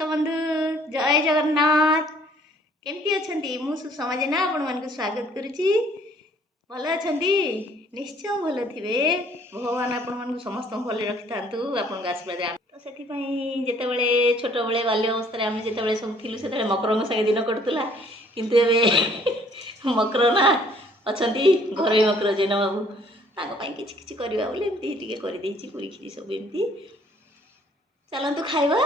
दर्शक बंधु जय जगन्नाथ केमती अच्छा मु सुषमा आपण मान स्वागत करुच्ची भल अच्छा निश्चय भल थे भगवान आपण मान समस्त भल रखी था आपण आशीर्वाद तो से जिते छोट बड़े बाल्य अवस्था आम जिते सब थी से मकर संगे दिन कटुला किंतु ए मकर ना अच्छा घर मकर जेन बाबू ताकि किसी करवा बोले एमती कर खीरी सब एमती चलतु खाइबा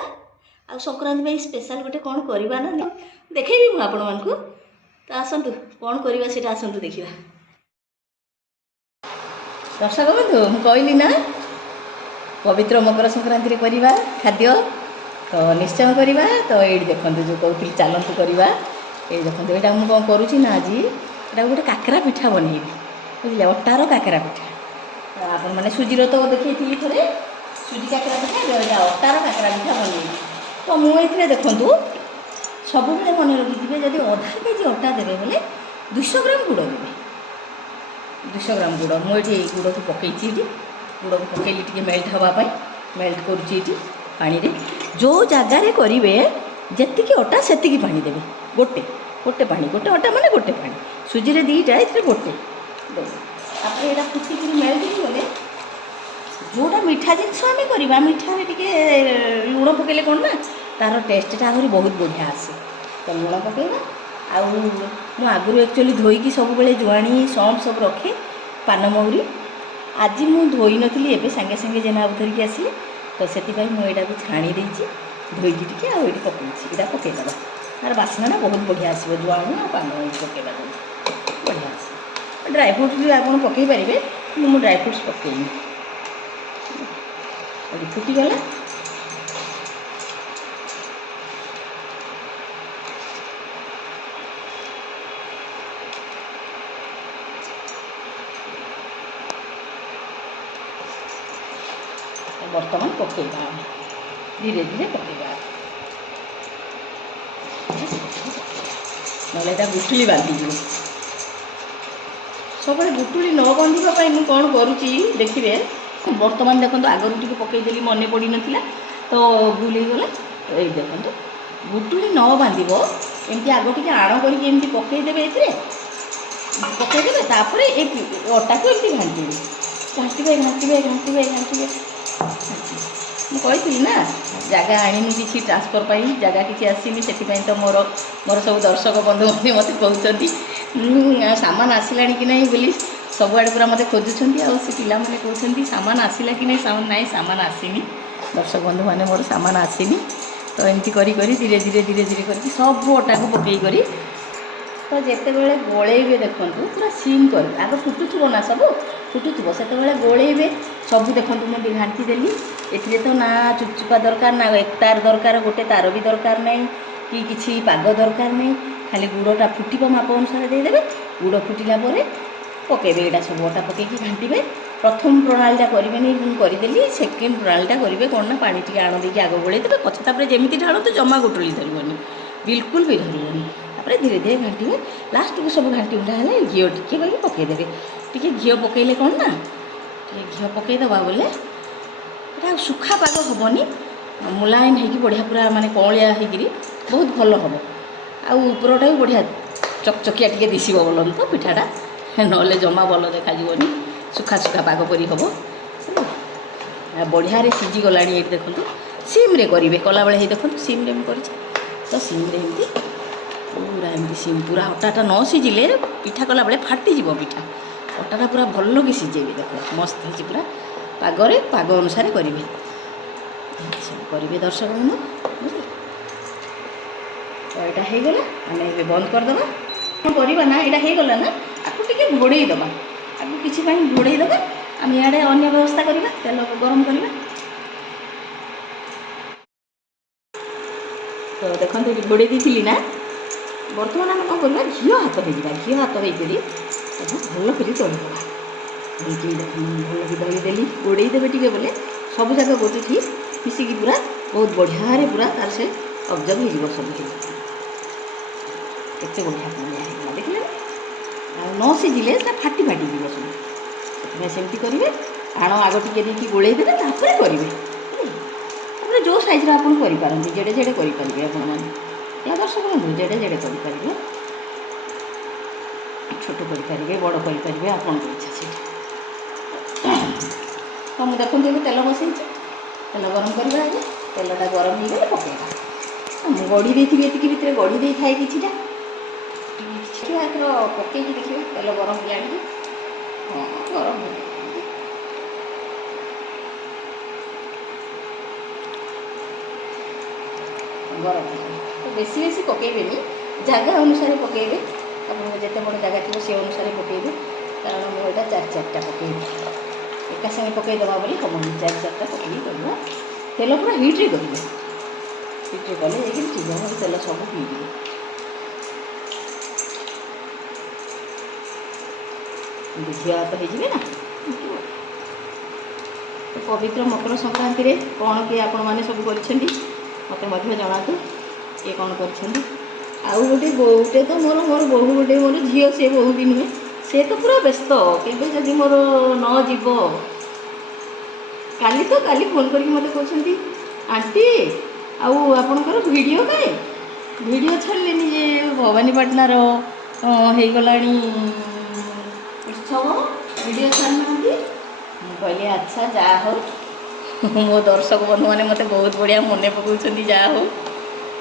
आ संक्रांति में स्पेशल गोटे कौन करवा ना देखेबी मु आपण मानकु तो आसतु कौन करवा से आसतु देखा दर्शक बंधु मु कहली ना पवित्र मकर संक्रांति करवा खाद्य तो निश्चय करवा तो ये देखो जो कहती चलतु करवा ये देखो यहाँ मुझे कौन करुच्ची ना आज यहाँ गोटे काकरा पिठा बनइबी बुझे अटार काकरा पिठा आपण मैंने सुजीर तो देखी थे सुजी काकरा पिठा अटार काकरा पिठा बनइबी तो मुझे देखूँ सब मन रखिथे जब आधा केजी अटा देवे बोले 200 ग्राम गुड़ देवे 200 ग्राम गुड़ मुझे गुड़ को पकई गुड़ को पकईली टे मेल्ट हाँपाई मेल्ट करुच्ची पानी रे जो जगार करेंगे जी अटा से पानी देवे गोटे गोटे पानी गोटे अटा माने गोटे पानी सुजी दीटा ये गोटे तापर यहाँ फुटिक मेल्ट गले जोटा मीठा जिनस आम करवा मीठा टे लुण पकड़े कौन ना तार टेस्टा आहरी बहुत बढ़िया आसे तो लुण पकईवा आगु एक्चुअली धोईकी सब बेले जुआणी सौंफ सब रखे पान महुरी आज मु धोई नी एवं सांगे सांगे जेना धरिकी आसिले तो से मुझे छाणी देती धोईकी टी आगे पकई यहाँ पकईदे तार बासना बहुत बढ़िया आसो जुआणी आ पान महुरी पकईवा बढ़िया आस ड्राई फ्रुट्स भी आप पकई पारे मुझे ड्राई फ्रुट्स पकईनी फुटीगला बर्तमान पकईवा धीरे धीरे पकईवा ना गुटुली बांधीज सब गुटुली न बांधापी मुझे कौन करुच्ची देखिए बर्तमान देखो आगरू टी पकईदेली मन पड़ ना तो भूल गला ये देखो गुटुली न बांध एमती आग टे आण करके पकईदेवे ये पकईदेवे तापर ये अटा को एमती घाटे घाटे घाटे घाटे घाटे मुझे ना जगह आनी किसी ट्रांसफर पाई जगह किसी आसनी से तो मोर मोर सब दर्शक बंधु मैंने मत कहते सामान आसला कि नहीं बोली सबुआड़े पूरा मत खोजुंट से पिला मैंने कहते सामान आसला कि नहीं सामान ना सामान आसनी दर्शक बंधु मैंने मोर सामान आसनी तो एमती करी धीरे धीरे धीरे धीरे कर सब अटा को पकई तो जिते बड़े गोलेबे देखूँ पूरा सीम कर आग फुटुव ना सब फुटुव से गोलेबे सब देखूँ मुझे घाटी देली ए तो ना चुपचुपा दरकार ना एक तार दरकार गोटे तार भी दरकार नहीं कि किसी पाग दरकार नहीं खाली गुड़टा फुटब माप अनुसार देदेवे गुड़ फुटिला पकेबे यहाँ सब अटा पकईकी घाटे प्रथम प्रणालीटा करेंगे नहीं करदेली सेकेंड प्रणालीटा करेंगे कौन ना पानी टी आण देकी आग गोलैदेवे पछे जमी ढालतु जमा गुटुली धरबनी बिल्कुल भी धरबनी धीरे धीरे घाटे लास्ट को सब घाटी उठा है घी टी पकईदेवे टी घी पकईले कौन ना घी पकईदबा बोले यहाँ सुखा पाग हेनी मुलायम हो बढ़िया पूरा माने कौलिया होगी बहुत भल हम उपरटा भी बढ़िया चकचकिया टे दिशब बोल तो पिठाटा ना जमा भल देखाजी सुखा सुखा पाग परी हम बढ़िया सीझीगला ये देखो सीम्रे करेंगे कला बेले देखो सीम्रे कर तो सीम्रे एमती पूरा एमती सीम पूरा अटाटा न सीझिले पिठा कला बेले फाटीज पिठा अटाटा पूरा भल कि सीझेबी देख मस्त हो पूरा पागरे पाग अनुसार करेंगे करेंगे दर्शक बंधु बुझे तो यहाँ होगला आम बंद करदे करवा ना यहाँ होगला ना आपको टे घोड़ेदबा आपको किसी घोड़ेदबा आम इे अन्य व्यवस्था करवा तेल गरम करवा तो देखो ये घोड़े दी ना बर्तमान आम कौन करवा घी हाथ हो घी हाथ होकर भल कर तलीदबा भल की दलीदेली गोड़ेदेवे टे बोले सब जगह गोटे मिसिकी पूरा बहुत बढ़िया पूरा तार से अब्जर्व हो सब केते बढ़िया देखिए न सीझिले फाटी फाटी जीव सब सेमती करेंगे आण आग टे गोलैदेवे करेंगे जो साइज आप करेंगे जेडे जेडे करेंगे आपण मैंने दर्शक बंधु जेडे जेडे करेंगे छोट करेंगे बड़ करेंगे आपन इच्छा से तो मुझे देखो ये तेल बसई तेल गरम करवा आगे तेलटा गरम हो गले पकेगा मुझे गढ़ी देती ये भितर गढ़ी दे थाए किटा पकई देखिए तेल गरम है हाँ गरम गरम तो बेसी बेसी पकेबेनी जगह अनुसार पकेबे आपको जिते बड़ जगह थी से अनुसार पकेबे कारण मुझे चार चार्टा पकेबी एका सागे पकईदेवा बोली हम चार चार्टा पकई करवा तेल पूरा हिट्रे करेंगे हिट्रे कले ठीक है तेल सब पीबे झील हाथ हो ना पवित्र मकर संक्रांति रे कौन किए आपण मैंने सब कर मत जनातु ये कौन कर गोटे गोटे तो मोर मोर बहु गोटे मोर झी से बहु भी नुहे से तो पूरा व्यस्त केवे जदि मोर न जीव काली तो काली फोन करके मत कहते आंटी आपणकर वीडियो कहीं वीडियो छाड़िले जे भवानीपाटनार हो गला उत्सव वीडियो छाड़ना कहली अच्छा जा हो मो दर्शक बंधु मैंने मत बहुत बढ़िया मन पकाउछन्ती जा हो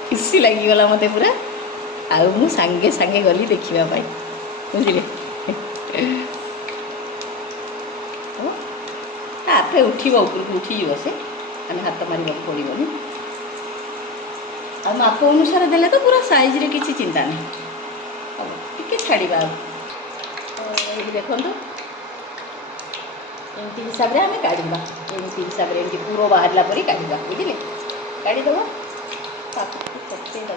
खुशी लगिगला मत पूरा आउ मु सांगे सांगे गली देखा बुझे आपे उठिब उपरको उठिज से आम हाथ मारे पड़ोनी आ माप अनुसार देले तो पूरा साइज रे किसी चिंता नहीं हम टिके छाड़ा देखो एमती हिसाब से आम काढ़ा एमती हिसाब से एमती पूरा बाहरला परी काढ़ा बुझे काढ़ीद पकईदे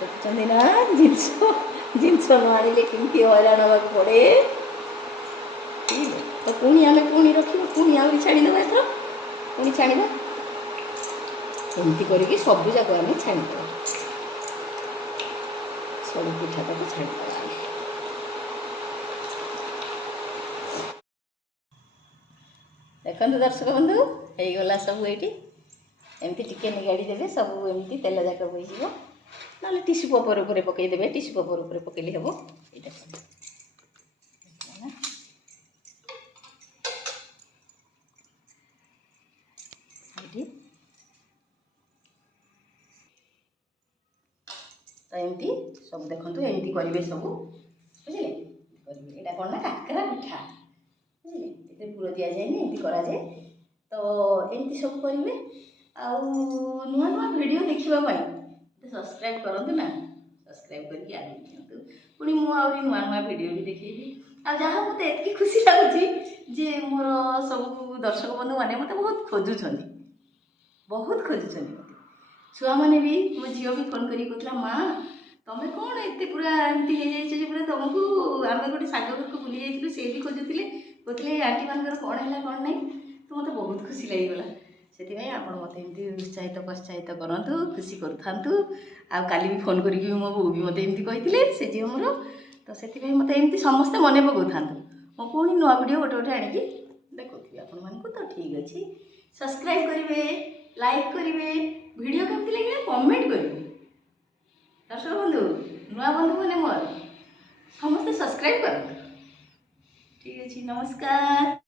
देखते ना जिनस जिनस न आने कमी हईराण हाँ पड़े तो पुणी आम पुणी रखा पुणी आगे छाड़ीद एथर पुणी छाड़ा एमती करके सबू जाक आम छाड़ीद सब पिठा तक छाड़ीद देखो दर्शक बंधु हो गला सब ये एमती टिके निगाड़ी देवे सब एमती तेल जाक बोईज ना टिश्यू पेपर उपर पकईदे टिश्यू पेपर उपर पकईले हम ये तो एमती सब देखो एमती करेंगे सब बुझे यहाँ कौन ना काकरा पिठा बुझे ये पुर दि जाए एमती कराए तो एमती सब करेंगे आउ नुआ नुआ वीडियो देखापी सब्सक्राइब करूँ ना सब्सक्राइब करके आगे दिखाँ पुणी मुझे नुआ नुआ वीडियो भी देखी आ जहाँ मत एति खुशी लगुच जे मोर सब दर्शक बंधु मैंने मत बहुत खोजुं छुआ मैंने भी मो झील भी फोन कर कहला माँ तुम्हें कौन एत पूरा एमती हो जाए पूरा तुमको आम गोटे सांग घर को बुली जाइलु से भी खोजुले कहते आंटी मानकर कौन है कौन ना तो मत बहुत खुशी लगिगला से आप मत एमती उत्साहित प्रोत्साहित करूँ खुशी करूँ आली भी फोन करके मो बो भी मत एमती कहते से झील मोर तो से मत एमती समस्ते मन पकाऊ था मो पुणी नुआ वीडियो गोटे गोटे आनिकी देखुथी आपण मानक तो ठीक अच्छे सब्सक्राइब करेंगे लाइक करेंगे वीडियो केमती लगे कमेंट करेंगे दर्शक बंधु नुआ बंधु मैंने मोर समस्ते सब्सक्राइब कर ठीक अच्छे नमस्कार।